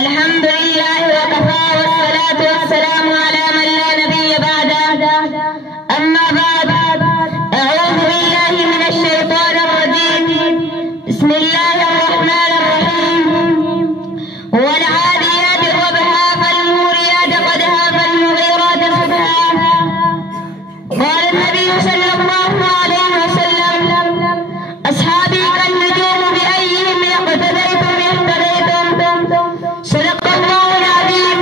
अल्हम्दुलिल्लाह वकफा वस्सलातु वस्सलामु अला मन ला नबिय्य बअदा अम्मा बाद अऊज़ु बिल्लाहि मिनश शैतानिर रजीम बिस्मिल्लाहिर रहमानिर रहीम वल आदियाति ज़बहा फल मूरियाति क़दहा फल मुग़ीराति सुबहा क़ाल नबी सल्लल्लाहु अलैहि वसल्लम अस्हाबी कन नुजूम बिअय्यिहिम इक़्तदय्तुम इह्तदय्तुम सदक़ अल्लाहुल अज़ीम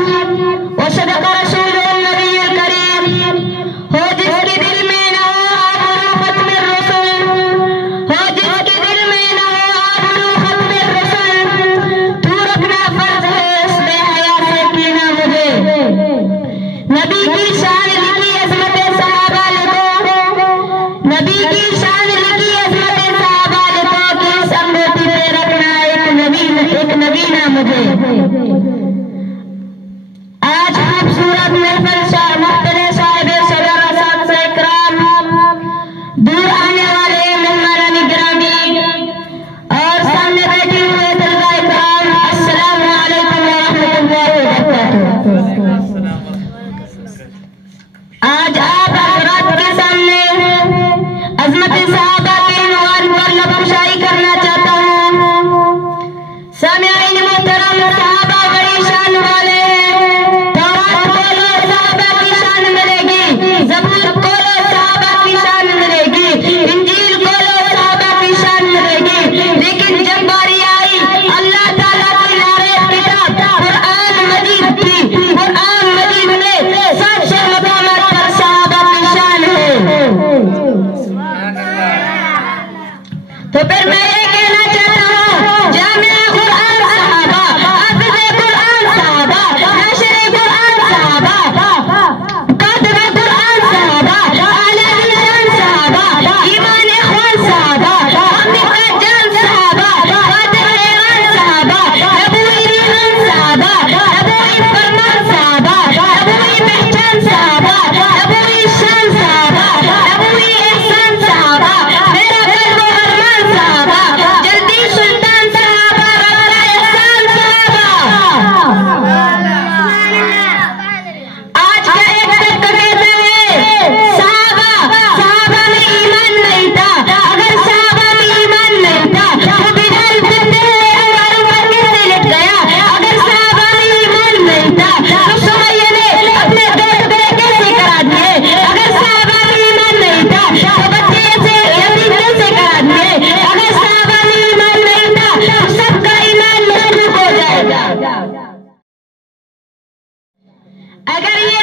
व सदक़ रसूलुहुन नबियुल करीम। हो जिसके दिल में न हो आबरू खत्मिर रसूल, हो जिसके दिल में न हो आबरू खत्मिर रसूल, तू रखना फर्ज है इस बेहया से कीना मुझे। नबी की शान लिखी अज़मत सहाबा लिखो, नबी की शान लिखी अज़मत सहाबा लिखो कि इस अंगूठी पे रखना एक नबीना मुझे। आज खूबसूरत महफिल मुख्तलिफ साहिब सदर असद से इकराम, दूर आने वाले मेहमानान गिरामी और सामने बैठे हुए तलबा इकराम, अस्सलामु अलैकुम व रहमतुल्लाहि व बरकातुहू। आज आप हज़रात के सामने अज़मत सहाबा के उन्वान पर लबकुशाई करना चाहता हूँ। सामिईन मोहतरम, सहाबा बड़ी शान वाले हैं। तौरात खोलो सहाबा की शान मिलेगी, ज़बूर खोलो सहाबा की शान मिलेगी, इंजील खोलो सहाबा की शान मिलेगी। लेकिन जब बारी आई अल्लाह ताला की नारे किताब कुरान मजीद की, कुरान मजीद में सबसे मकामात पर सहाबा की शान है। तो फिर मैं ये कहना चाहता हूँ, जामिया कुरान सहाबा, हाफिज़े कुरान सहाबा, नाशिरे कुरान सहाबा, कातिबे कुरान सहाबा, आले लिसान सहाबा, ईमान इख़वान सहाबा, अम्बिका जान सहाबा, फातिह ईमान सहाबा, नबूई ईमान सहाबा, नबूई फरमान सहाबा, नबूई पहचान सहाबा, नबूई शान सहाबा, नबूई एहसान सहाबा, मेरा कल्ब अरमान सहाबा, जल्दी सुल्तान सहाबा, रब्बा एहसान सहाबा। आज का एक तक कहता है सहाबा, सहाबा में ईमान नहीं था। अगर सहाबा में ईमान नहीं था तो बिलाल बिन रबाह पर कैसे लिट गया? अगर सहाबा में ईमान नहीं था तो सुमैया ने अपने दो टुकड़े कैसे करा दिए? अगर सहाबा में ईमान नहीं था तो बच्चे ऐसे यतीम कैसे करा दिए? अगर सहाबा में ईमान नहीं था तो सबका ईमान मजबूत हो जाएगा। अगर ये